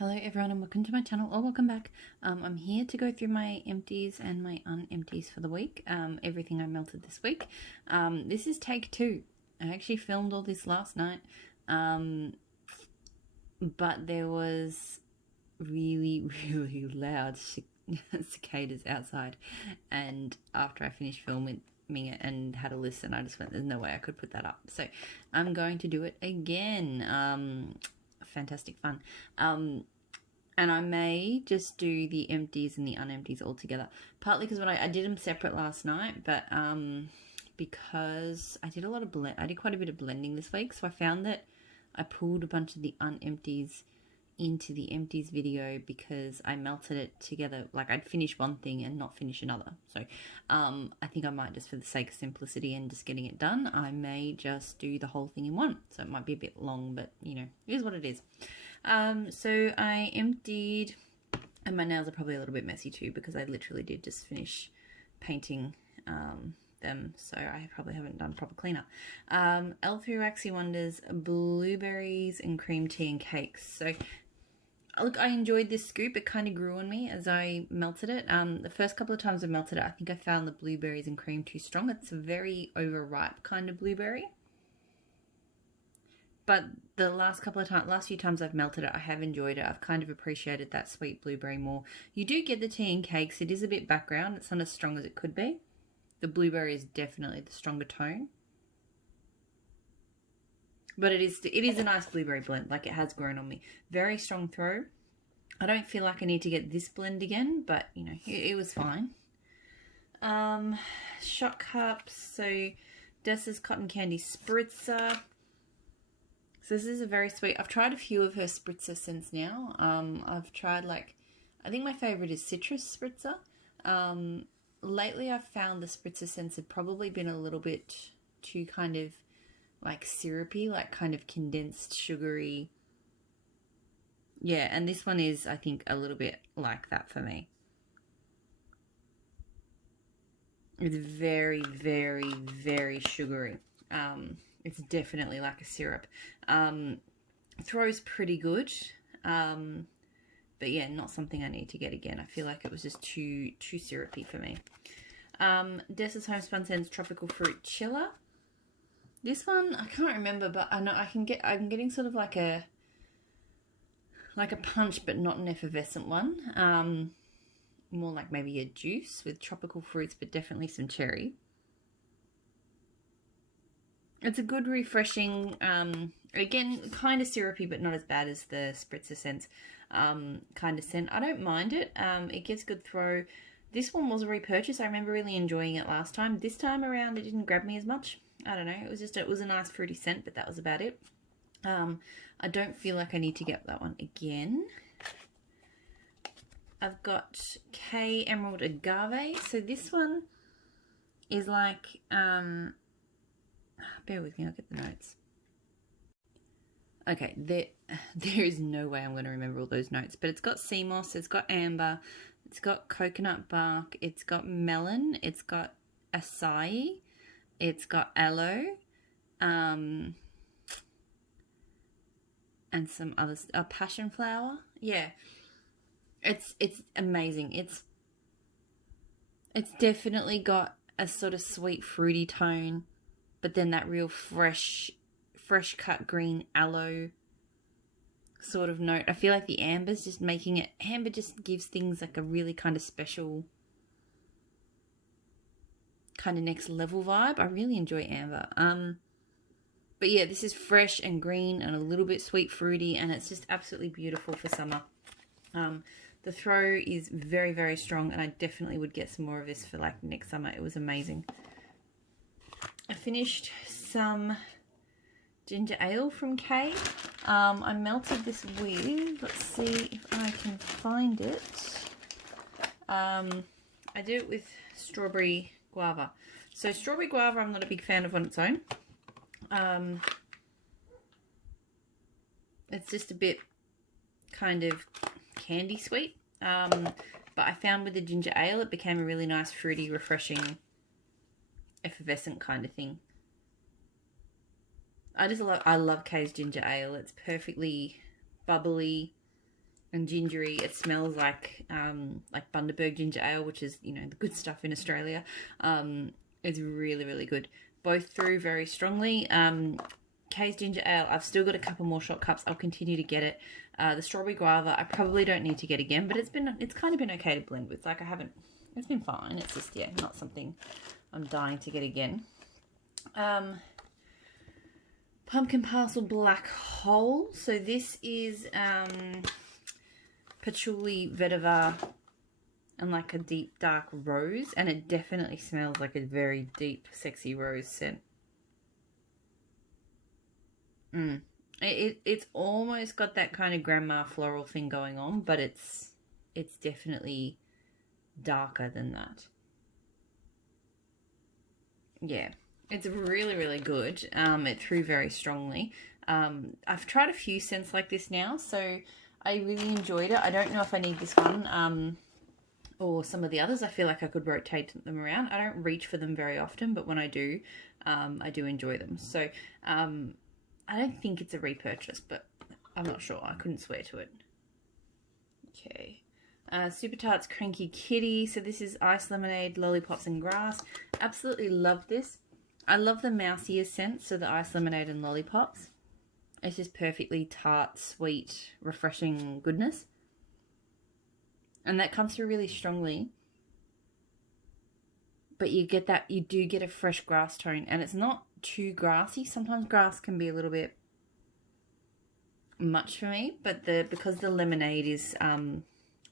Hello everyone and welcome to my channel, or welcome back. I'm here to go through my empties and my unempties for the week, everything I melted this week. This is take 2. I actually filmed all this last night, but there was really loud cicadas outside, and after I finished filming it and had a listen, I just went, there's no way I could put that up. So I'm going to do it again. Fantastic fun. And I may just do the empties and the unempties all together. Partly because when I did them separate last night, but because I did I did quite a bit of blending this week, so I found that I pulled a bunch of the unempties into the empties video because I melted it together. Like I'd finish one thing and not finish another. So I think I might, just for the sake of simplicity and just getting it done, I may just do the whole thing in one. So it might be a bit long, but you know, it is what it is. So I emptied, and my nails are probably a little bit messy too because I literally did just finish painting them, so I probably haven't done proper cleanup. L3 Waxy Wonders, blueberries and cream tea and cakes. So look, I enjoyed this scoop. It kind of grew on me as I melted it. The first couple of times I melted it, I think I found the blueberries and cream too strong. It's a very overripe kind of blueberry. But the last few times I've melted it, I have enjoyed it. I've kind of appreciated that sweet blueberry more. You do get the tea and cakes. It is a bit background. It's not as strong as it could be. The blueberry is definitely the stronger tone. But it is a nice blueberry blend. Like, it has grown on me. Very strong throw. I don't feel like I need to get this blend again, but you know, it was fine. Shot cups. So Dessa's Cotton Candy Spritzer. So this is a very sweet. I've tried a few of her spritzer scents now. I've tried, like, I think my favorite is Citrus Spritzer. Lately I've found the spritzer scents have probably been a little bit too kind of like syrupy, like kind of condensed sugary. Yeah, and this one is, I think, a little bit like that for me. It's very sugary. It's definitely like a syrup. Throws pretty good. But yeah, not something I need to get again. I feel like it was just too syrupy for me. Dessa's Homespun Scents Tropical Fruit Chiller. This one, I can't remember, but I know I'm getting sort of like a punch, but not an effervescent one. More like maybe a juice with tropical fruits, but definitely some cherry. It's a good, refreshing, again, kind of syrupy, but not as bad as the spritzer scents kind of scent. I don't mind it. It gets good throw. This one was a repurchase. I remember really enjoying it last time. This time around, it didn't grab me as much. I don't know. It was a nice fruity scent, but that was about it. I don't feel like I need to get that one again. I've got K Emerald Agave. So this one is like, bear with me, I'll get the notes. Okay, there is no way I'm going to remember all those notes, but it's got sea moss, it's got amber, it's got coconut bark, it's got melon, it's got acai, it's got aloe, and some others, passion flower. Yeah, it's amazing. It's definitely got a sort of sweet fruity tone, but then that real fresh cut green aloe sort of note. I feel like the amber's just making it, amber just gives things like a really kind of special kind of next level vibe. I really enjoy amber. But yeah, this is fresh and green and a little bit sweet fruity, and it's just absolutely beautiful for summer. The throw is very strong, and I definitely would get some more of this for like next summer. It was amazing. I finished some ginger ale from Kay. I melted this with, let's see if I can find it. I did it with strawberry guava. So strawberry guava, I'm not a big fan of on its own. It's just a bit kind of candy sweet. But I found with the ginger ale, it became a really nice, fruity, refreshing, effervescent kind of thing. I love Kay's ginger ale. It's perfectly bubbly and gingery. It smells like Bundaberg ginger ale, which is, you know, the good stuff in Australia. It's really, really good. Both through very strongly. Kay's ginger ale, I've still got a couple more shot cups. I'll continue to get it. The strawberry guava, I probably don't need to get again, but it's kind of been okay to blend with. Like, it's been fine. It's just, yeah, not something I'm dying to get again. Pumpkin Parcel Black Hole. So this is patchouli, vetiver, and like a deep dark rose, and it definitely smells like a very deep, sexy rose scent. It's almost got that kind of grandma floral thing going on, but it's definitely darker than that. Yeah, it's really, really good. It threw very strongly. I've tried a few scents like this now, so I really enjoyed it. I don't know if I need this one or some of the others. I feel like I could rotate them around. I don't reach for them very often, but when I do enjoy them. So I don't think it's a repurchase, but I'm not sure. I couldn't swear to it. Okay. Super Tarts Cranky Kitty. So this is ice lemonade, lollipops and grass. Absolutely love this. I love the mousier scent, so the ice lemonade and lollipops. It's just perfectly tart, sweet, refreshing goodness. And that comes through really strongly. But you do get a fresh grass tone, and it's not too grassy. Sometimes grass can be a little bit much for me, but because the lemonade is and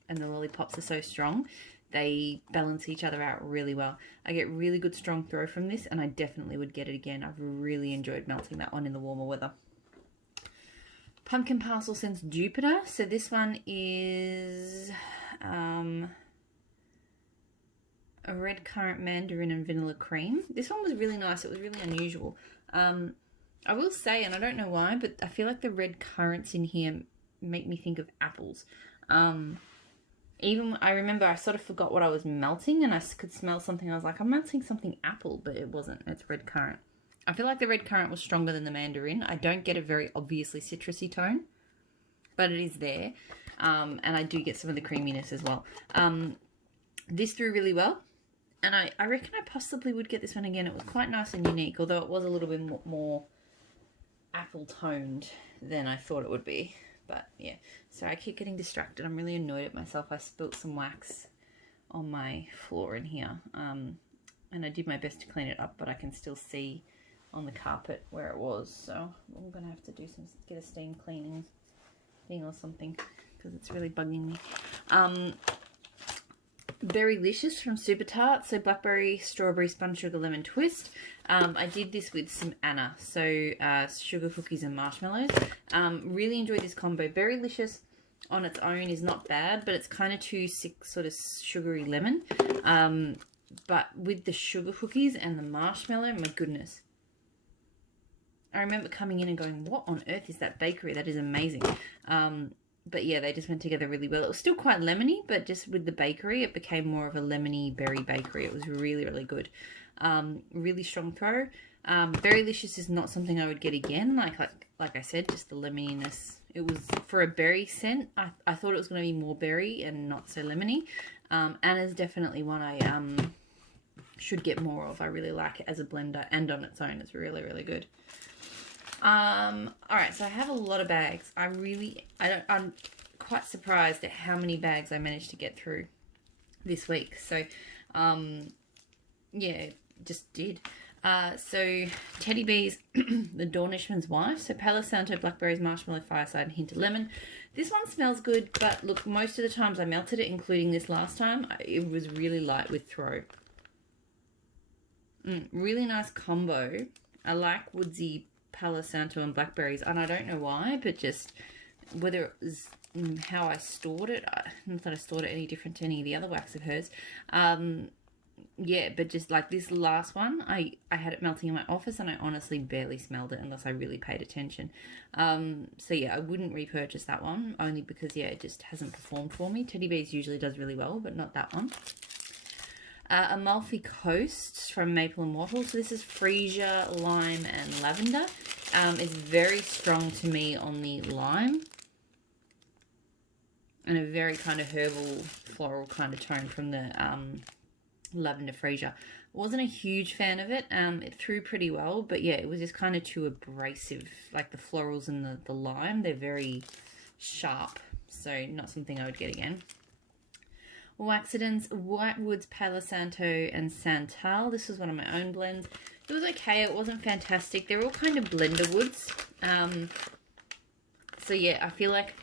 the lollipops are so strong, they balance each other out really well. I get really good strong throw from this, and I definitely would get it again. I've really enjoyed melting that one in the warmer weather. Pumpkin Parcel Scents Jupiter. So this one is a red currant mandarin and vanilla cream. This one was really nice. It was really unusual. I will say, and I don't know why, but I feel like the red currants in here make me think of apples. Even I remember I sort of forgot what I was melting, and I could smell something. I was like, I'm melting something apple, but it wasn't. It's red currant. I feel like the red currant was stronger than the mandarin. I don't get a very obviously citrusy tone, but it is there. And I do get some of the creaminess as well. This threw really well. And I reckon I possibly would get this one again. It was quite nice and unique, although it was a little bit more apple-toned than I thought it would be. But, yeah. So I keep getting distracted. I'm really annoyed at myself. I spilt some wax on my floor in here. And I did my best to clean it up, but I can still see on the carpet where it was. So I'm going to have to get a steam cleaning thing or something, because it's really bugging me. Berrylicious from Super Tarts, so blackberry, strawberry, spun sugar, lemon twist. I did this with some Anna, so sugar cookies and marshmallows. Really enjoyed this combo. Berrylicious on its own is not bad, but it's kind of too sick, sort of sugary lemon. But with the sugar cookies and the marshmallow, my goodness. I remember coming in and going, what on earth is that bakery? That is amazing. But yeah, they just went together really well. It was still quite lemony, but just with the bakery, it became more of a lemony berry bakery. It was really, really good. Really strong throw. Berrylicious is not something I would get again. Like I said, just the lemoniness. It was, for a berry scent, I thought it was going to be more berry and not so lemony. Anna's definitely one I should get more of. I really like it as a blender and on its own. It's really, really good. Alright, so I have a lot of bags. I'm quite surprised at how many bags I managed to get through this week. So, yeah, just did. So, Teddy Bees, the Dornishman's Wife. So, Palo Santo, Blackberries, Marshmallow, Fireside, and Hint of Lemon. This one smells good, but look, most of the times I melted it, including this last time, it was really light with throw. Really nice combo. I like Woodsy, Palo Santo and blackberries, and I don't know why, but just whether it was how I stored it, not that I stored it any different to any of the other wax of hers. Yeah, but just like this last one, I had it melting in my office, and I honestly barely smelled it unless I really paid attention. So yeah, I wouldn't repurchase that one, only because yeah, it just hasn't performed for me. Teddy Bears usually does really well, but not that one. Amalfi Coast from Maple and Wattle. So this is freesia, lime, and lavender. It's very strong to me on the lime. and a very kind of herbal, floral kind of tone from the Lavender Freesia. Wasn't a huge fan of it. It threw pretty well, but yeah, it was just kind of too abrasive. Like the florals and the lime, they're very sharp, so not something I would get again. Waxidens, Whitewoods, Palo Santo, and Santal. This was one of my own blends. It was okay. It wasn't fantastic. They're all kind of blender woods. So yeah, I feel like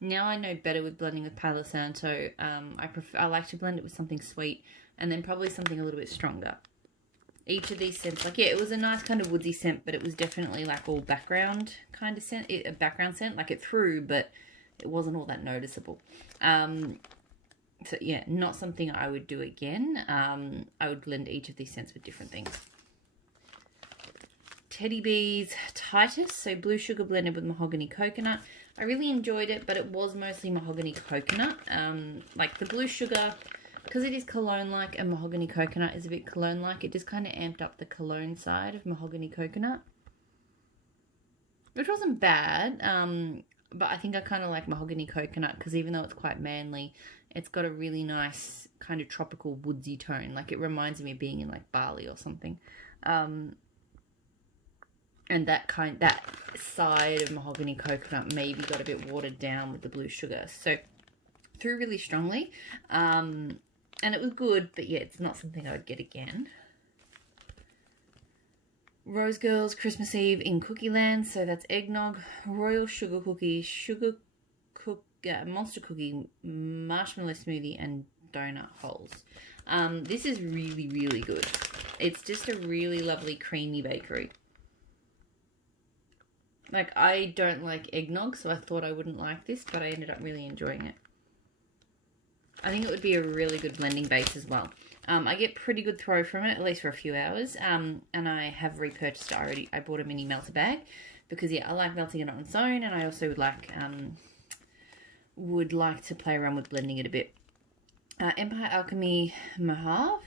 now I know better with blending with Palo Santo. I like to blend it with something sweet, and then probably something a little bit stronger. Each of these scents, like, yeah, it was a nice kind of woodsy scent, but it was definitely like all background kind of scent, a background scent. Like, it threw, but it wasn't all that noticeable. So yeah, not something I would do again. I would blend each of these scents with different things. Teddy Bees Titus, so blue sugar blended with mahogany coconut. I really enjoyed it, but it was mostly mahogany coconut. Like the blue sugar, because it is Cologne-like and mahogany coconut is a bit Cologne-like, it just kind of amped up the Cologne side of mahogany coconut. Which wasn't bad, but I think I kind of like mahogany coconut because even though it's quite manly, it's got a really nice kind of tropical woodsy tone. Like it reminds me of being in like Bali or something. And that side of mahogany coconut maybe got a bit watered down with the blue sugar. So threw really strongly. And it was good, but yeah, it's not something I would get again. Rose Girls Christmas Eve in Cookie Land. So that's eggnog, royal sugar cookie, monster cookie, marshmallow smoothie, and donut holes. This is really, really good. It's just a really lovely creamy bakery. Like, I don't like eggnog, so I thought I wouldn't like this, but I ended up really enjoying it. I think it would be a really good blending base as well. I get pretty good throw from it, at least for a few hours, and I have repurchased it already. I bought a mini melter bag because, yeah, I like melting it on its own, and I also would like to play around with blending it a bit. Empire Alchemy Mahave.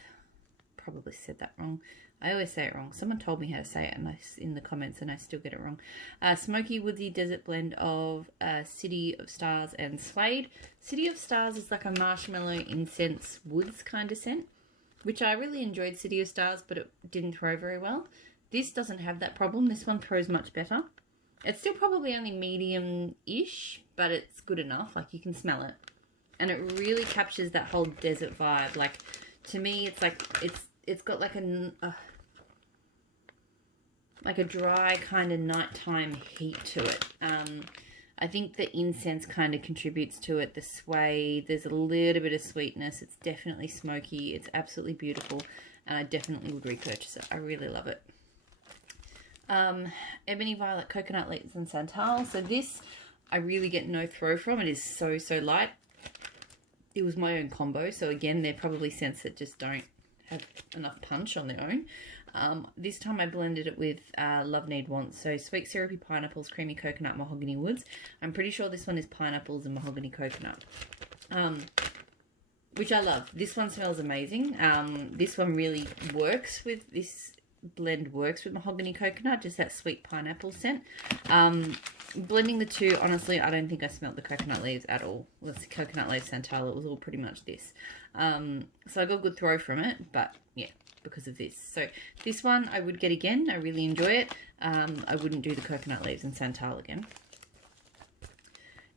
Probably said that wrong. I always say it wrong. Someone told me how to say it in the comments and I still get it wrong. Smoky Woodsy Desert blend of City of Stars and Suede. City of Stars is like a marshmallow incense woods kind of scent, which I really enjoyed City of Stars, but it didn't throw very well. This doesn't have that problem. This one throws much better. It's still probably only medium-ish, but it's good enough. Like, you can smell it. And it really captures that whole desert vibe. Like, to me, it's like, it's got like a dry kind of nighttime heat to it. I think the incense kind of contributes to it. The suede, there's a little bit of sweetness. It's definitely smoky. It's absolutely beautiful. And I definitely would repurchase it. I really love it. Ebony Violet Coconut Leaves and Santal. So this, I really get no throw from. It is so, so light. It was my own combo. So again, they're probably scents that just don't have enough punch on their own. This time I blended it with Love Need Want. So sweet syrupy pineapples, creamy coconut, mahogany woods. I'm pretty sure this one is pineapples and mahogany coconut. Which I love. This one smells amazing. This one really works with this blend works with mahogany coconut, just that sweet pineapple scent. Blending the two, honestly, I don't think I smelled the coconut leaves at all. Well, it's coconut leaves Santal, it was all pretty much this. So I got a good throw from it, but yeah, because of this. So this one I would get again. I really enjoy it. I wouldn't do the coconut leaves and Santal again.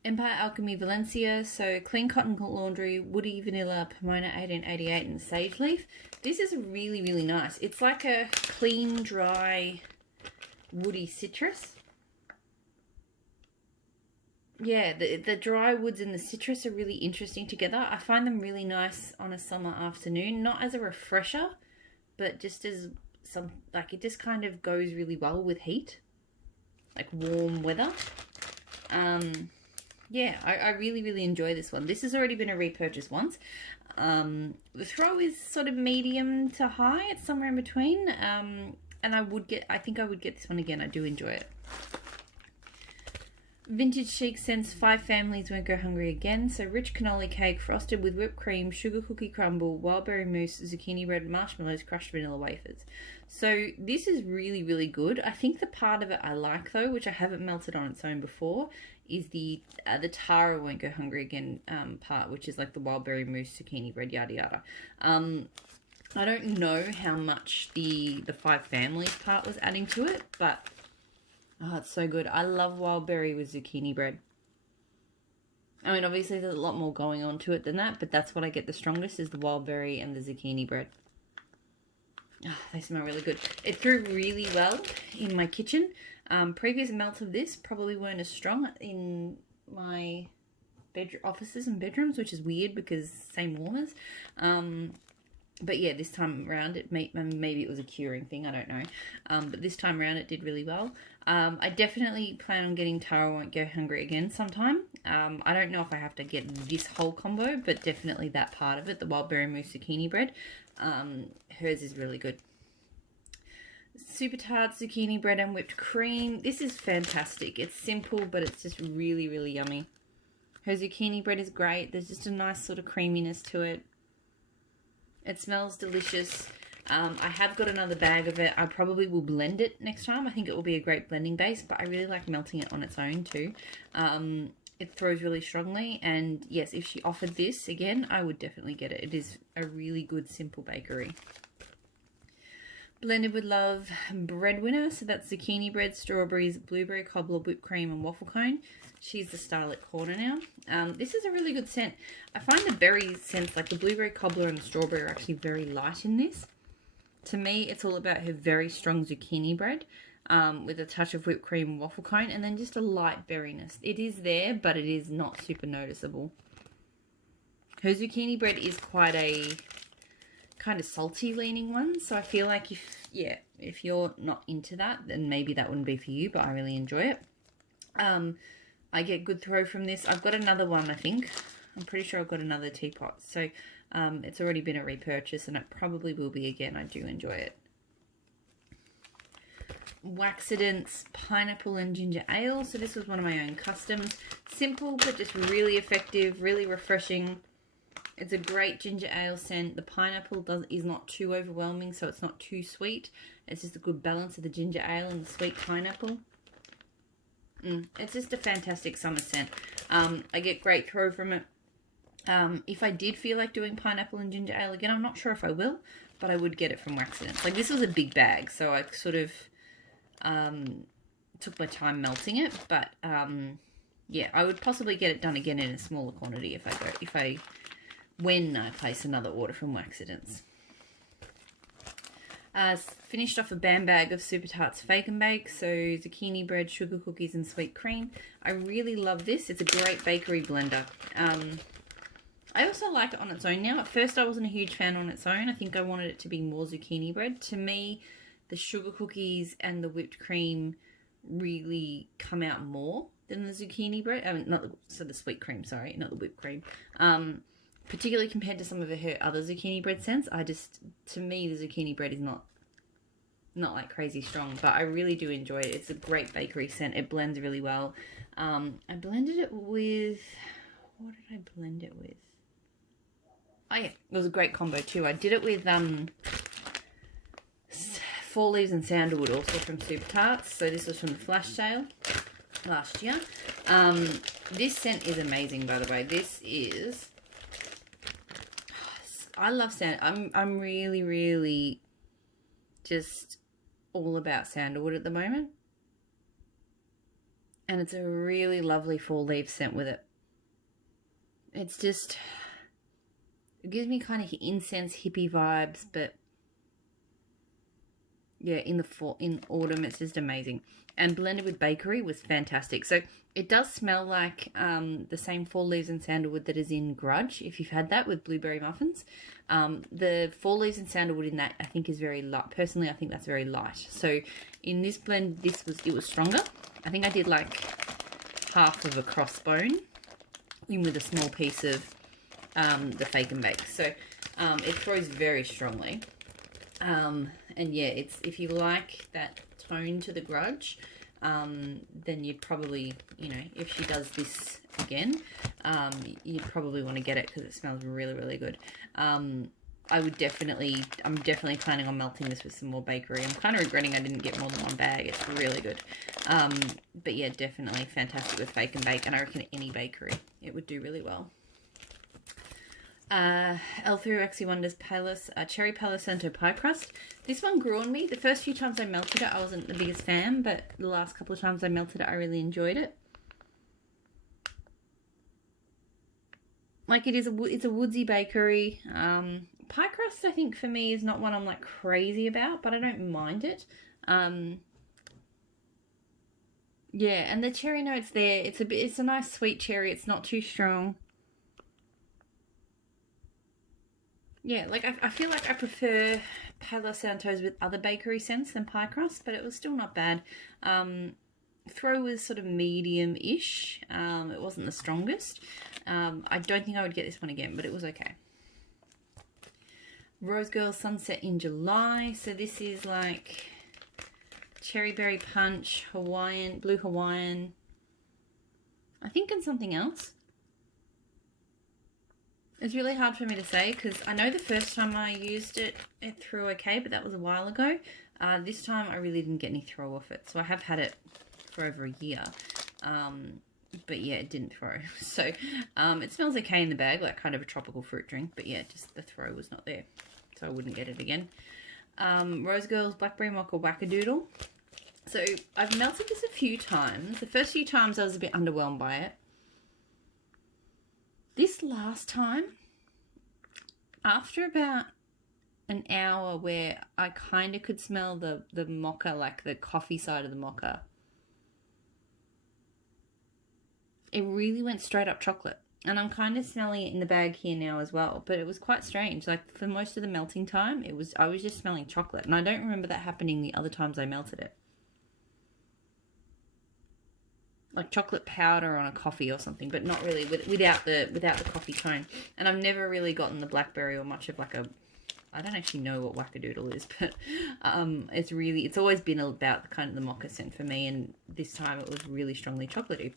Empire Alchemy Valencia, so Clean Cotton Laundry, Woody Vanilla, Pomona 1888, and Sage Leaf. This is really, really nice. It's like a clean, dry, woody citrus. Yeah, the dry woods and the citrus are really interesting together. I find them really nice on a summer afternoon, not as a refresher, but just as it just kind of goes really well with heat, like warm weather. Yeah, I really, really enjoy this one. This has already been a repurchase once. The throw is sort of medium to high. It's somewhere in between. And I think I would get this one again. I do enjoy it. Vintage Chic Scents 5 Families Won't Go Hungry Again. So rich cannoli cake frosted with whipped cream, sugar cookie crumble, wild berry mousse, zucchini bread, marshmallows, crushed vanilla wafers. So this is really, really good. I think the part of it I like though, which I haven't melted on its own before, is the Tara Won't Go Hungry Again part, which is like the wild berry mousse, zucchini bread, yada yada. I don't know how much the Five Families part was adding to it, but oh, it's so good. I love wild berry with zucchini bread. I mean, obviously there's a lot more going on to it than that, but that's what I get the strongest, is the wild berry and the zucchini bread. Oh, they smell really good. It threw really well in my kitchen. Previous melts of this probably weren't as strong in my offices and bedrooms, which is weird because same warmers. But yeah, this time around, maybe it was a curing thing, I don't know. But this time around, it did really well. I definitely plan on getting Tara Won't Go Hungry Again sometime. I don't know if I have to get this whole combo, but definitely that part of it, the wild berry mousse zucchini bread. Hers is really good. Super tart zucchini bread and whipped cream. This is fantastic. It's simple, but it's just really, really yummy. Her zucchini bread is great. There's just a nice sort of creaminess to it. It smells delicious. I have got another bag of it. I probably will blend it next time. I think it will be a great blending base, but I really like melting it on its own too. It throws really strongly, and yes, if she offered this again, I would definitely get it. It is a really good simple bakery. Blended with Love breadwinner, so that's zucchini bread, strawberries, blueberry cobbler, whipped cream, and waffle cone. She's the Starlit Corner now. This is a really good scent. I find the berry scents, like the blueberry cobbler and the strawberry, are actually very light in this. To me, it's all about her very strong zucchini bread with a touch of whipped cream and waffle cone, and then just a light berryness. It is there, but it is not super noticeable. Her zucchini bread is quite a kind of salty leaning one, so I feel like if you're not into that, then maybe that wouldn't be for you, but I really enjoy it. I get good throw from this. I've got another one, I think. I'm pretty sure I've got another teapot, so it's already been a repurchase, and it probably will be again. I do enjoy it. Waxident's Pineapple and Ginger Ale. So this was one of my own customs. Simple, but just really effective, really refreshing. It's a great ginger ale scent. The pineapple is not too overwhelming, so it's not too sweet. It's just a good balance of the ginger ale and the sweet pineapple. It's just a fantastic summer scent. I get great throw from it. If I did feel like doing pineapple and ginger ale again, I'm not sure if I will, but I would get it from Waxident. Like, this was a big bag, so I sort of took my time melting it, but yeah, I would possibly get it done again in a smaller quantity when I place another order from Waxidents. Finished off a bam bag of Super Tarts Fake and Bake, so zucchini bread, sugar cookies, and sweet cream. I really love this. It's a great bakery blender. I also like it on its own now. At first, I wasn't a huge fan on its own. I think I wanted it to be more zucchini bread. To me, the sugar cookies and the whipped cream really come out more than the zucchini bread. I mean, the sweet cream, sorry, not the whipped cream. Particularly compared to some of her other zucchini bread scents, to me, the zucchini bread is not like crazy strong, but I really do enjoy it. It's a great bakery scent. It blends really well. I blended it with, what did I blend it with? Oh yeah, it was a great combo too. I did it with Four Leaves and Sandalwood, also from Super Tarts. So this was from the flash sale last year. This scent is amazing, by the way. This is, I love sand. I'm really, really just all about sandalwood at the moment. And it's a really lovely Four Leaf scent with it. It's just, it gives me kind of incense hippie vibes, but yeah, in autumn, it's just amazing. And blended with bakery was fantastic. So it does smell like the same Four Leaves and Sandalwood that is in Grudge, if you've had that with blueberry muffins. The Four Leaves and Sandalwood in that, I think, is very light. Personally, I think that's very light. So in this blend, it was stronger. I think I did like half of a crossbone in with a small piece of the Fake and Bake. So it throws very strongly. And yeah, if you like that tone to the Grudge, then you'd probably, if she does this again, you'd probably want to get it because it smells really, really good. I'm definitely planning on melting this with some more bakery. I'm kind of regretting I didn't get more than one bag. It's really good. But yeah, definitely fantastic with fake and bake, and I reckon any bakery it would do really well. L3 Waxy Wonders Cherry Palo Santo Pie Crust. This one grew on me. The first few times I melted it, I wasn't the biggest fan, but the last couple of times I melted it, I really enjoyed it. Like it's a Woodsy bakery. Pie crust, I think for me is not one I'm like crazy about, but I don't mind it. Yeah, and the cherry notes there. It's a nice sweet cherry. It's not too strong. Yeah, like I feel like I prefer Palo Santos with other bakery scents than pie crust, but it was still not bad. Throw was sort of medium-ish. It wasn't the strongest. I don't think I would get this one again, but it was okay. Rose Girl Sunset in July. So this is like cherry berry punch, Hawaiian, blue Hawaiian. I think and something else. It's really hard for me to say because I know the first time I used it, it threw okay, but that was a while ago. This time I really didn't get any throw off it. So I have had it for over a year. But yeah, it didn't throw. So it smells okay in the bag, like kind of a tropical fruit drink. But yeah, just the throw was not there. So I wouldn't get it again. Rose Girls Blackberry Mocha Wackadoodle. So I've melted this a few times. The first few times I was a bit underwhelmed by it. This last time, after about an hour where I kind of could smell the mocha, like the coffee side of the mocha, it really went straight up chocolate. And I'm kind of smelling it in the bag here now as well, but it was quite strange. Like for most of the melting time, I was just smelling chocolate, and I don't remember that happening the other times I melted it. Like chocolate powder on a coffee or something, but not really without the coffee tone. And I've never really gotten the blackberry or much of like I don't actually know what wackadoodle is, but it's always been about kind of the mocha scent for me, and this time it was really strongly chocolatey.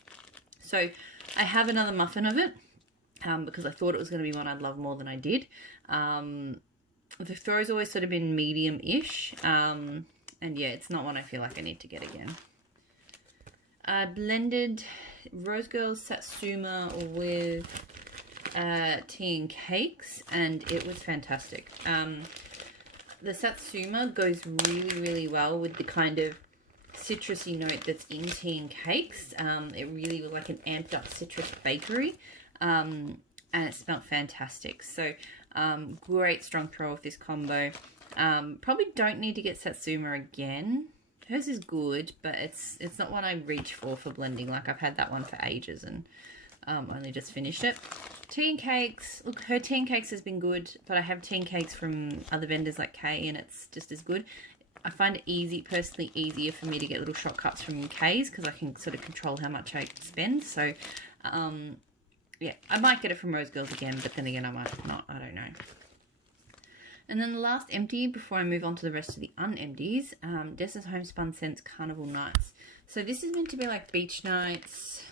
So I have another muffin of it because I thought it was going to be one I'd love more than I did. The throw's always sort of been medium-ish, and yeah, it's not one I feel like I need to get again. Blended Rose Girls Satsuma with tea and cakes, and it was fantastic. The Satsuma goes really, really well with the kind of citrusy note that's in tea and cakes. It really was like an amped up citrus bakery, and it smelled fantastic. So great strong throw of this combo. Probably don't need to get Satsuma again. Hers is good, but it's not one I reach for blending. Like I've had that one for ages and only just finished it. Tea and cakes. Look, her tea and cakes has been good, but I have tea and cakes from other vendors like Kay, and it's just as good. I find it personally easier for me to get little shot cups from Kay's because I can sort of control how much I spend. So, yeah, I might get it from Rose Girls again, but then again, I might not. I don't know. And then the last empty before I move on to the rest of the unempties, Dessa's Homespun Scents Carnival Nights. So this is meant to be like beach nights,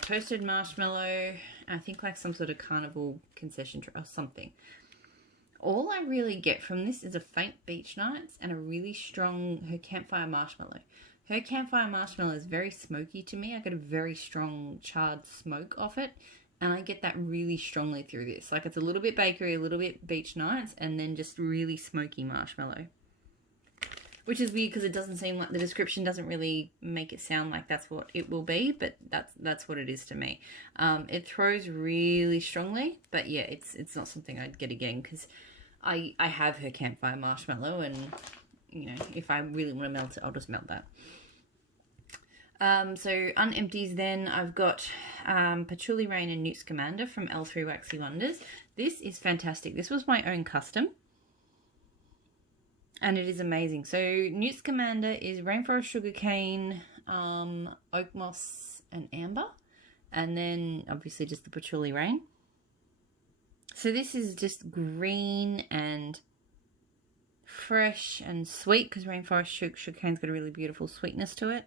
toasted marshmallow, I think like some sort of carnival concession or something. All I really get from this is a faint beach nights and a really strong Her Campfire Marshmallow. Her Campfire Marshmallow is very smoky to me. I get a very strong charred smoke off it. And I get that really strongly through this. Like it's a little bit bakery, a little bit beach nights, and then just really smoky marshmallow. Which is weird because it doesn't seem like the description doesn't really make it sound like that's what it will be, but that's what it is to me. It throws really strongly, but yeah, it's not something I'd get again because I have Her Campfire Marshmallow, and you know, if I really want to melt it, I'll just melt that. So unempties then, I've got Patchouli Rain and Newt Scamander from L3 Waxy Wonders. This is fantastic. This was my own custom, and it is amazing. So Newt Scamander is Rainforest Sugarcane, Oak Moss and Amber, and then obviously just the Patchouli Rain. So this is just green and fresh and sweet because Rainforest Sugarcane's got a really beautiful sweetness to it.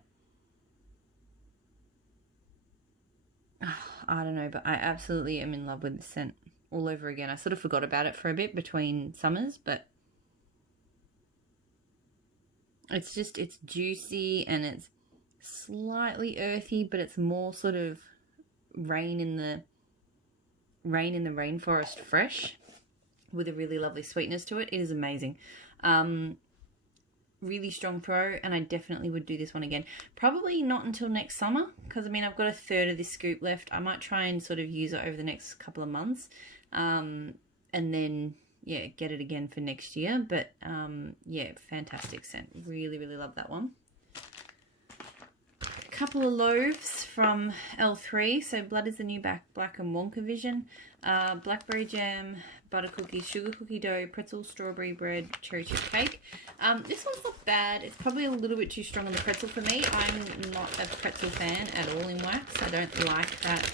I don't know, but I absolutely am in love with the scent. all over again. I sort of forgot about it for a bit between summers, but it's juicy and it's slightly earthy, but it's more sort of rain in the rainforest fresh with a really lovely sweetness to it. It is amazing. Really strong throw, and I definitely would do this one again. Probably not until next summer, because I mean I've got a third of this scoop left. I might try and sort of use it over the next couple of months, and then yeah, get it again for next year. But yeah, fantastic scent. Really, really love that one. A couple of loaves from L3. So Blood is the New Black and Wonka Vision. Blackberry jam, butter cookies, sugar cookie dough, pretzel, strawberry bread, cherry chip cake. This one's not bad. It's probably a little bit too strong on the pretzel for me. I'm not a pretzel fan at all in wax. I don't like that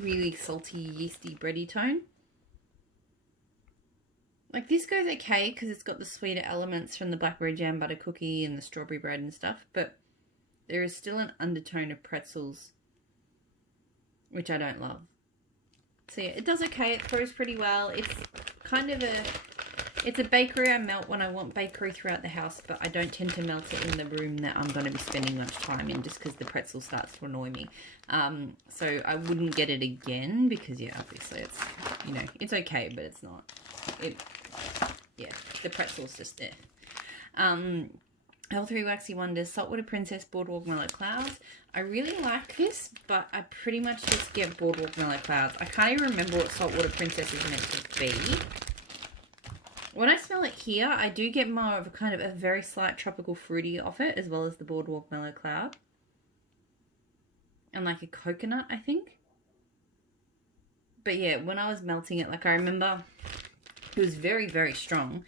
really salty, yeasty, bready tone. Like, this goes okay because it's got the sweeter elements from the blackberry jam, butter cookie, and the strawberry bread and stuff, but there is still an undertone of pretzels, which I don't love. So yeah, it does okay. It throws pretty well. It's kind of it's a bakery I melt when I want bakery throughout the house, but I don't tend to melt it in the room that I'm going to be spending much time in, just because the pretzel starts to annoy me. So I wouldn't get it again because, yeah, obviously it's, you know, it's okay, but it's not. Yeah, the pretzel's just there. L3 Waxy Wonders, Saltwater Princess, Boardwalk Mellow Clouds. I really like this, but I pretty much just get Boardwalk Mellow Clouds. I can't even remember what Saltwater Princess is meant to be. When I smell it here, I do get more of a kind of a very slight tropical fruity off it, as well as the Boardwalk Mellow Cloud. And like a coconut, I think. But yeah, when I was melting it, like I remember it was very, very strong.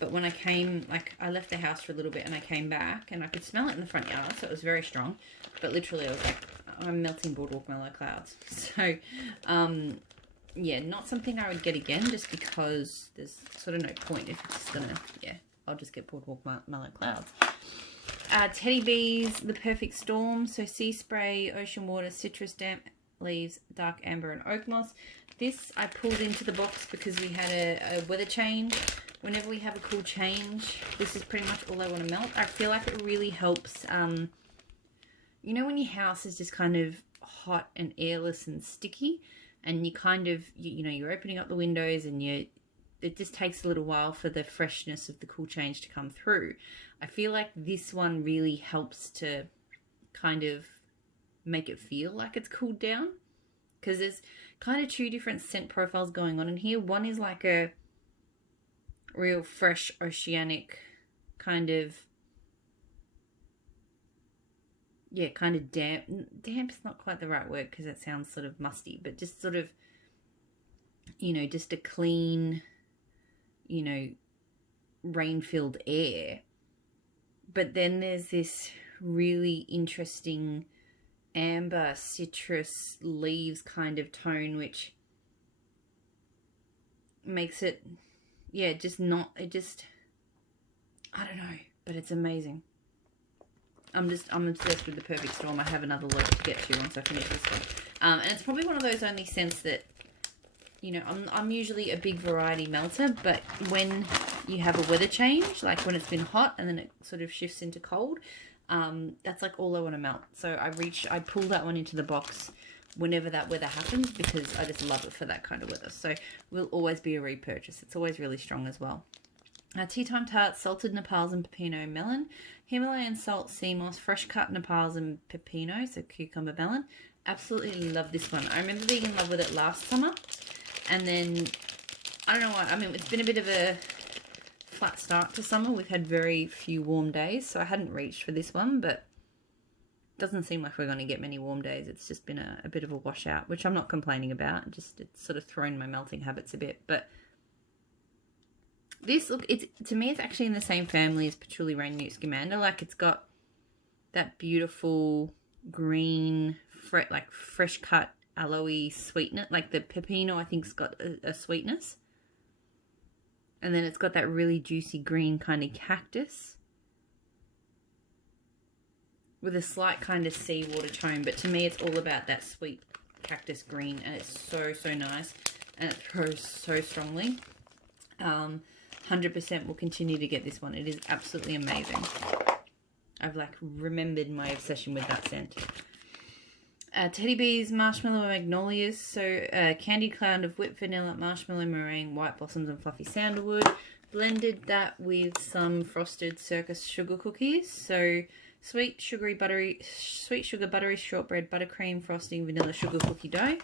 But when I came, like, I left the house for a little bit and I came back and I could smell it in the front yard, so it was very strong. But literally I was like, I'm melting Boardwalk Mellow Clouds. So, yeah, not something I would get again, just because there's sort of no point if it's just gonna, yeah, I'll just get Boardwalk Mellow Clouds. Teddy Bees, The Perfect Storm, so sea spray, ocean water, citrus, damp leaves, dark amber, and oak moss. This I pulled into the box because we had a weather change. Whenever we have a cool change, this is pretty much all I want to melt. I feel like it really helps, you know, when your house is just kind of hot and airless and sticky, and you kind of, you know, you're opening up the windows and it just takes a little while for the freshness of the cool change to come through. I feel like this one really helps to kind of make it feel like it's cooled down, because there's kind of two different scent profiles going on in here. One is like a real fresh oceanic kind of, yeah, kind of damp. Damp's not quite the right word because it sounds sort of musty, but just sort of, you know, just a clean, you know, rain-filled air. But then there's this really interesting amber citrus leaves kind of tone, which makes it, yeah, just not, it just, I don't know, but it's amazing. I'm obsessed with The Perfect Storm. I have another load to get to once I finish this one. And it's probably one of those only scents that, you know, I'm usually a big variety melter, but when you have a weather change, like when it's been hot and then it sort of shifts into cold, that's like all I want to melt. So I pull that one into the box whenever that weather happens, because I just love it for that kind of weather. So will always be a repurchase. It's always really strong as well. Tea Time Tarts, Salted Nepals and Pepino Melon. Himalayan Salt Sea Moss, Fresh Cut Nepals and Pepino, so cucumber melon. Absolutely love this one. I remember being in love with it last summer. And then, I don't know why, I mean, it's been a bit of a flat start to summer. We've had very few warm days, so I hadn't reached for this one, but it doesn't seem like we're going to get many warm days. It's just been a bit of a washout, which I'm not complaining about. Just, it's sort of thrown my melting habits a bit, but this, look, it's, to me, it's actually in the same family as Patchouli Rain Mute Scamander. Like, it's got that beautiful green, like fresh cut aloe sweetness. Like the pepino, I think, has got a sweetness. And then it's got that really juicy green kind of cactus with a slight kind of seawater tone. But to me, it's all about that sweet cactus green, and it's so, so nice, and it throws so strongly. 100% will continue to get this one. It is absolutely amazing. I've like remembered my obsession with that scent. Teddy Bees, Marshmallow and Magnolias. So candied cloud of whipped vanilla, marshmallow meringue, white blossoms and fluffy sandalwood. Blended that with some frosted circus sugar cookies. So sweet sugar buttery shortbread, buttercream frosting, vanilla sugar cookie dough.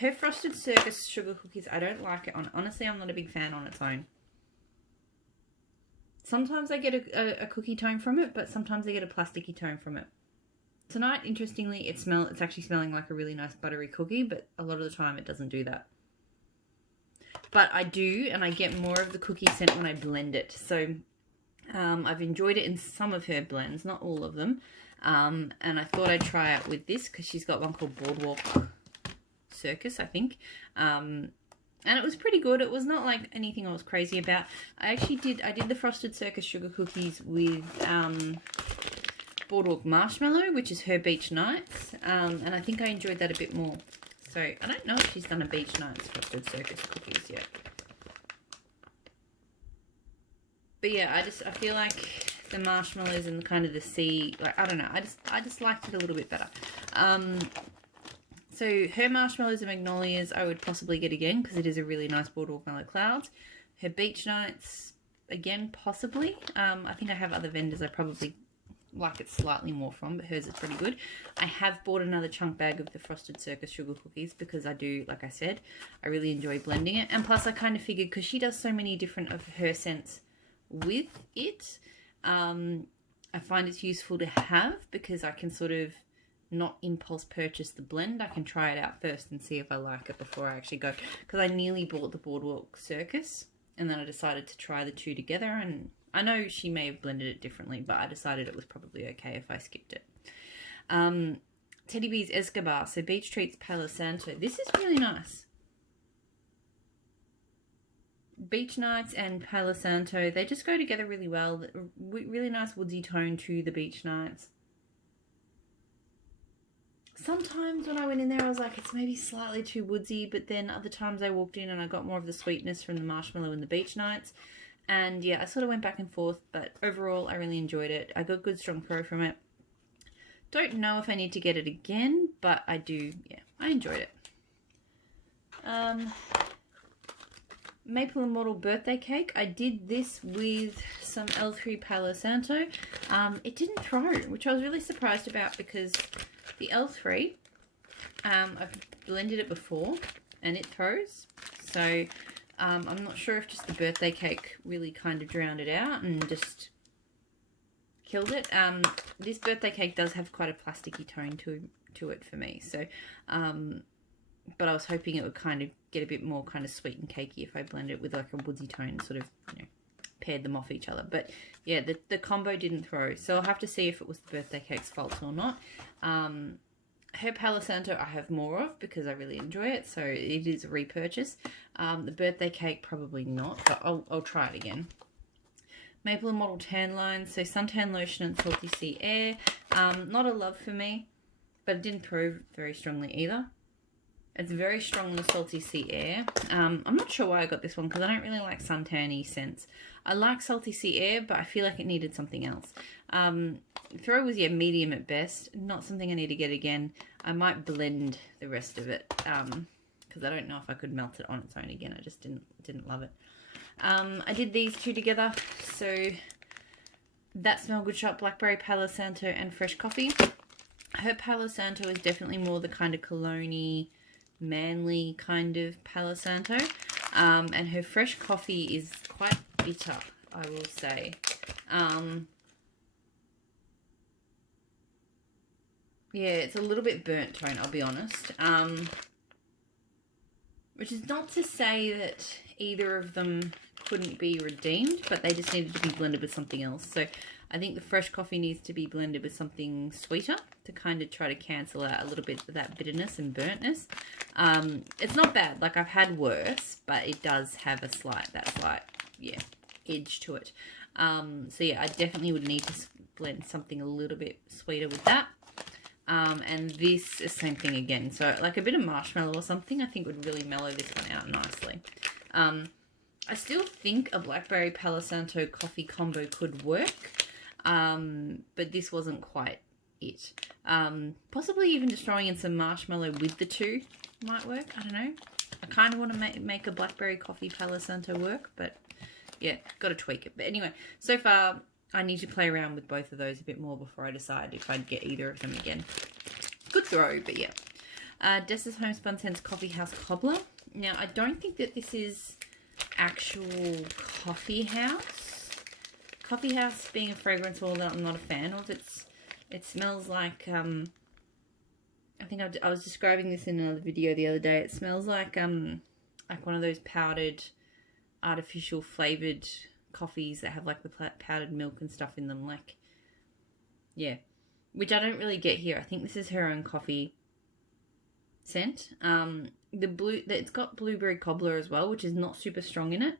Her frosted circus sugar cookies, I don't like it on. Honestly, I'm not a big fan on its own. Sometimes I get a cookie tone from it, but sometimes I get a plasticky tone from it. Tonight, interestingly, it's actually smelling like a really nice buttery cookie, but a lot of the time it doesn't do that. But I do, and I get more of the cookie scent when I blend it. So I've enjoyed it in some of her blends, not all of them. And I thought I'd try it with this because she's got one called Boardwalk Circus, I think. And it was pretty good. It was not like anything I was crazy about. I did the frosted circus sugar cookies with Boardwalk Marshmallow, which is her Beach Nights, and I think I enjoyed that a bit more. So I don't know if she's done a Beach Nights frosted circus cookies yet. But yeah, I feel like the marshmallows and kind of the sea, like, I don't know, I just liked it a little bit better. So her Marshmallows and Magnolias I would possibly get again because it is a really nice Boardwalk Mellow Clouds. Her Beach Nights, again, possibly. I think I have other vendors I probably like it slightly more from, but hers is pretty good. I have bought another chunk bag of the Frosted Circus sugar cookies because I do, like I said, I really enjoy blending it. And plus I kind of figured because she does so many different of her scents with it, I find it's useful to have because I can sort of not impulse purchase the blend. I can try it out first and see if I like it before I actually go, because I nearly bought the Boardwalk Circus and then I decided to try the two together, and I know she may have blended it differently, but I decided it was probably okay if I skipped it. Teddy Bees Escobar, so Beach Treats Palo Santo. This is really nice. Beach Nights and Palo Santo, they just go together really well. Really nice woodsy tone to the Beach Nights. Sometimes when I went in there, I was like, it's maybe slightly too woodsy, but then other times I walked in and I got more of the sweetness from the marshmallow and the Beach Nights. And yeah, I sort of went back and forth, but overall I really enjoyed it. I got good strong throw from it. Don't know if I need to get it again, but I do, yeah, I enjoyed it. Maple Immortal Birthday Cake. I did this with some L3 Palo Santo. It didn't throw, which I was really surprised about because the L3, I've blended it before and it throws. So I'm not sure if just the birthday cake really kind of drowned it out and just killed it. This birthday cake does have quite a plasticky tone to it for me. So, but I was hoping it would kind of get a bit more kind of sweet and cakey if I blend it with like a woodsy tone, sort of, you know, paired them off each other. But yeah, the combo didn't throw. So I'll have to see if it was the birthday cake's fault or not. Her Palo Santo I have more of because I really enjoy it, so it is a repurchase. The birthday cake probably not, but I'll try it again. Maple Immortal Tan Line, so suntan lotion and salty sea air. Not a love for me, but it didn't throw very strongly either. It's very strong in the salty sea air. I'm not sure why I got this one because I don't really like suntan-y scents. I like salty sea air, but I feel like it needed something else. Throw was, yeah, medium at best. Not something I need to get again. I might blend the rest of it because I don't know if I could melt it on its own again. I just didn't love it. I did these two together. So That Smell Good Shop, Blackberry Palo Santo and Fresh Coffee. Her Palo Santo is definitely more the kind of cologne-y, manly kind of Palo Santo. And her Fresh Coffee is quite bitter, I will say. Yeah, it's a little bit burnt tone, I'll be honest. Which is not to say that either of them couldn't be redeemed, but they just needed to be blended with something else. So I think the Fresh Coffee needs to be blended with something sweeter to kind of try to cancel out a little bit of that bitterness and burntness. It's not bad. Like, I've had worse, but it does have that slight, yeah, edge to it. So yeah, I definitely would need to blend something a little bit sweeter with that. And this is the same thing again. So like a bit of marshmallow or something I think would really mellow this one out nicely. I still think a blackberry Palo Santo coffee combo could work, but this wasn't quite it. Possibly even just throwing in some marshmallow with the two might work. I don't know. I kind of want to make a blackberry coffee Palo Santo work, but yeah, got to tweak it. But anyway, so far I need to play around with both of those a bit more before I decide if I'd get either of them again. Good throw, but yeah. Dessa's Homespun Scents Coffee House Cobbler. Now, I don't think that this is actual coffee house. Coffee house being a fragrance oil that I'm not a fan of. It smells like, I think I was describing this in another video the other day. It smells like one of those powdered, artificial flavored coffees that have like the powdered milk and stuff in them. Like, yeah, which I don't really get here. I think this is her own coffee scent. It's got blueberry cobbler as well, which is not super strong in it.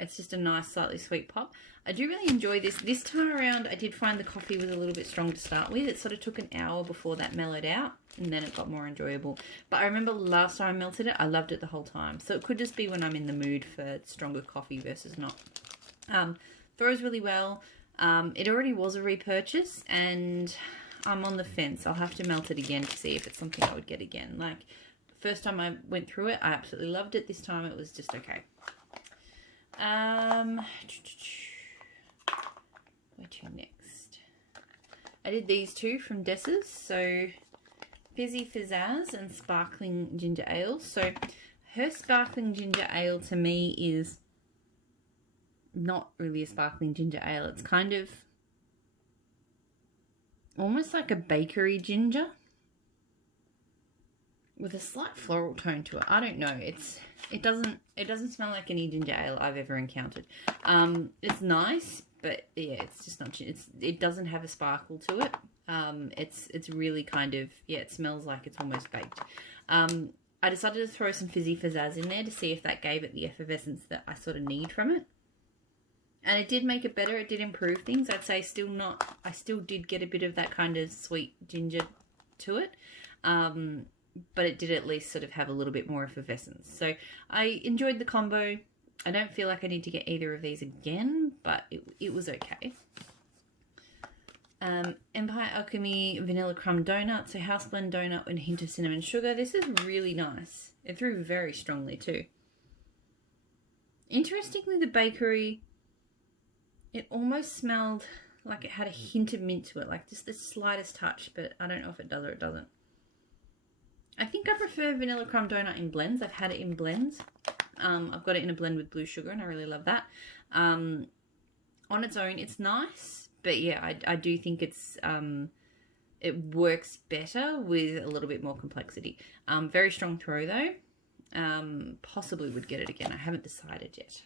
It's just a nice, slightly sweet pop. I do really enjoy this. This time around, I did find the coffee was a little bit strong to start with. It sort of took an hour before that mellowed out, and then it got more enjoyable. But I remember last time I melted it, I loved it the whole time. So it could just be when I'm in the mood for stronger coffee versus not. Throws really well. It already was a repurchase, and I'm on the fence. I'll have to melt it again to see if it's something I would get again. Like, first time I went through it, I absolutely loved it. This time it was just okay. Where to next? I did these two from Dessa's. So, Fizzy Fizzazz and Sparkling Ginger Ale. So, her Sparkling Ginger Ale to me is not really a sparkling ginger ale. It's kind of almost like a bakery ginger with a slight floral tone to it. I don't know. It doesn't smell like any ginger ale I've ever encountered. It's nice, but yeah, it's just not. It doesn't have a sparkle to it. It's really kind of, yeah, it smells like it's almost baked. I decided to throw some Fizzy Fizzazz in there to see if that gave it the effervescence that I sort of need from it. And it did make it better. It did improve things. I'd say still not. I still did get a bit of that kind of sweet ginger to it. But it did at least sort of have a little bit more effervescence. So I enjoyed the combo. I don't feel like I need to get either of these again, but it was okay. Empire Alchemy Vanilla Crumb Donut. So house blend donut with a hint of cinnamon sugar. This is really nice. It threw very strongly too. Interestingly, the bakery, it almost smelled like it had a hint of mint to it, like just the slightest touch, but I don't know if it does or it doesn't. I think I prefer Vanilla Crumb Donut in blends. I've had it in blends. I've got it in a blend with blue sugar, and I really love that. On its own, it's nice, but yeah, I do think it works better with a little bit more complexity. Very strong throw though. Possibly would get it again. I haven't decided yet.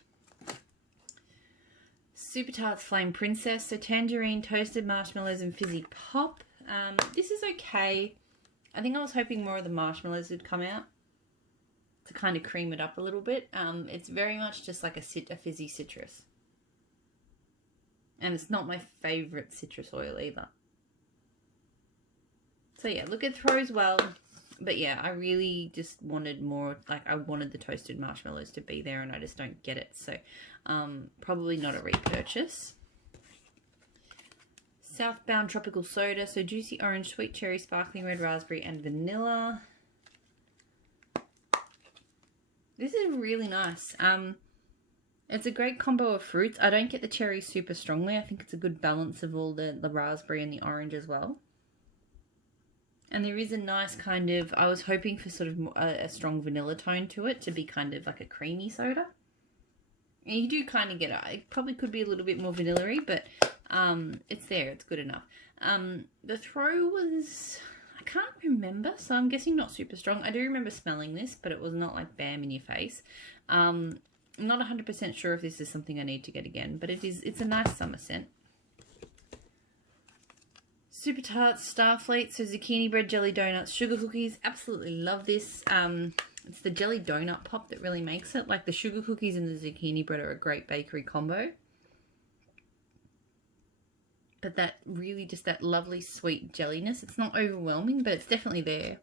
Super Tarts Flame Princess. So tangerine, toasted marshmallows, and fizzy pop. This is okay. I think I was hoping more of the marshmallows would come out to kind of cream it up a little bit. It's very much just like a fizzy citrus. And it's not my favourite citrus oil either. So yeah, look, it throws well. But yeah, I really just wanted more, like I wanted the toasted marshmallows to be there, and I just don't get it. So probably not a repurchase. Southbound Tropical Soda. So juicy orange, sweet cherry, sparkling red raspberry, and vanilla. This is really nice. It's a great combo of fruits. I don't get the cherry super strongly. I think it's a good balance of all the raspberry and the orange as well. And there is a nice kind of, I was hoping for sort of a strong vanilla tone to it to be kind of like a creamy soda. And you do kind of get it. It probably could be a little bit more vanilla-y, but it's there. It's good enough. The throw was, I can't remember, so I'm guessing not super strong. I do remember smelling this, but it was not like bam in your face. I'm not 100% sure if this is something I need to get again, but it's a nice summer scent. Super Tarts Starfleet, so zucchini bread, jelly donuts, sugar cookies. Absolutely love this. It's the jelly donut pop that really makes it. Like the sugar cookies and the zucchini bread are a great bakery combo. but that really just that lovely sweet jelliness. It's not overwhelming, but it's definitely there.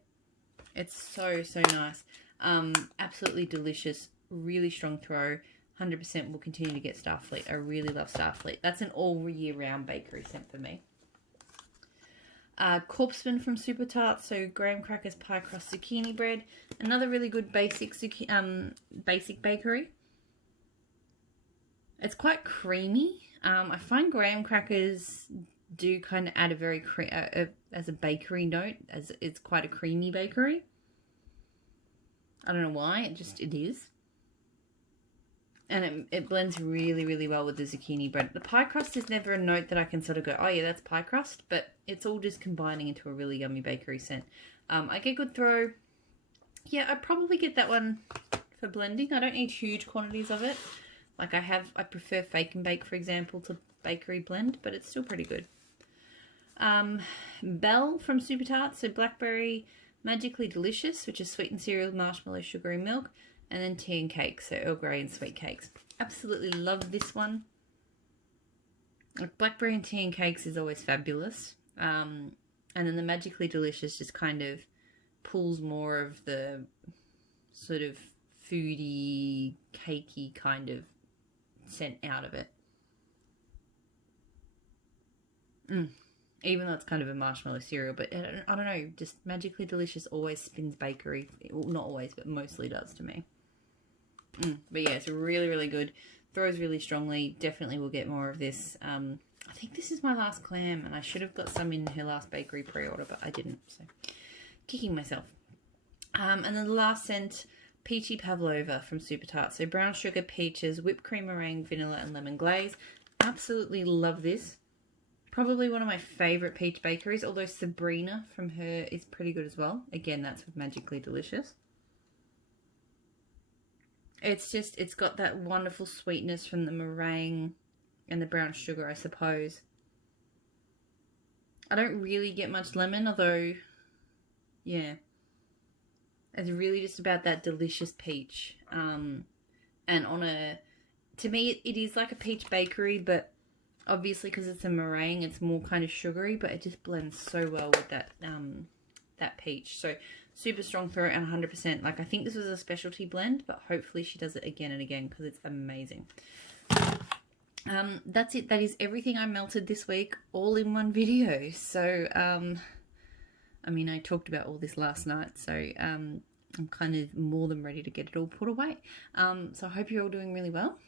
It's so, so nice. Absolutely delicious. Really strong throw. 100% will continue to get Starfleet. I really love Starfleet. That's an all year round bakery scent for me. Corpsman from Super Tarts, so graham crackers, pie crust, zucchini bread. Another really good basic bakery. It's quite creamy. I find graham crackers do kind of add a very as a bakery note, as it's quite a creamy bakery. I don't know why, it is. And it blends really, really well with the zucchini bread. The pie crust is never a note that I can sort of go, oh yeah, that's pie crust. But it's all just combining into a really yummy bakery scent. I get good throw. Yeah, I'd probably get that one for blending. I don't need huge quantities of it. Like I prefer Fake and Bake, for example, to bakery blend. But it's still pretty good. Belle from Super Tarts. So blackberry magically delicious, which is sweetened cereal, marshmallow, sugary milk. And then tea and cakes, so Earl Grey and sweet cakes. Absolutely love this one. Like blackberry and tea and cakes is always fabulous. And then the magically delicious just kind of pulls more of the sort of foodie, cakey kind of scent out of it. Even though it's kind of a marshmallow cereal, but I don't know, just magically delicious always spins bakery. Well, not always, but mostly does to me. But yeah, it's really, really good. Throws really strongly. Definitely will get more of this. I think this is my last clam, and I should have got some in her last bakery pre-order, but I didn't, so kicking myself. And then the last scent, Peachy Pavlova from Super Tarts. So brown sugar, peaches, whipped cream, meringue, vanilla, and lemon glaze. Absolutely love this. Probably one of my favourite peach bakeries, although Sabrina from her is pretty good as well. Again, that's with Magically Delicious. It's got that wonderful sweetness from the meringue and the brown sugar, I suppose. I don't really get much lemon, although, yeah. It's really just about that delicious peach. And to me, it is like a peach bakery, but obviously because it's a meringue, it's more kind of sugary, but it just blends so well with that peach. So super strong throw and 100%. Like, I think this was a specialty blend, but hopefully she does it again and again because it's amazing. That's it. That is everything I melted this week, all in one video. So, I mean, I talked about all this last night, so I'm kind of more than ready to get it all put away. So I hope you're all doing really well,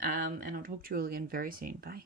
and I'll talk to you all again very soon. Bye.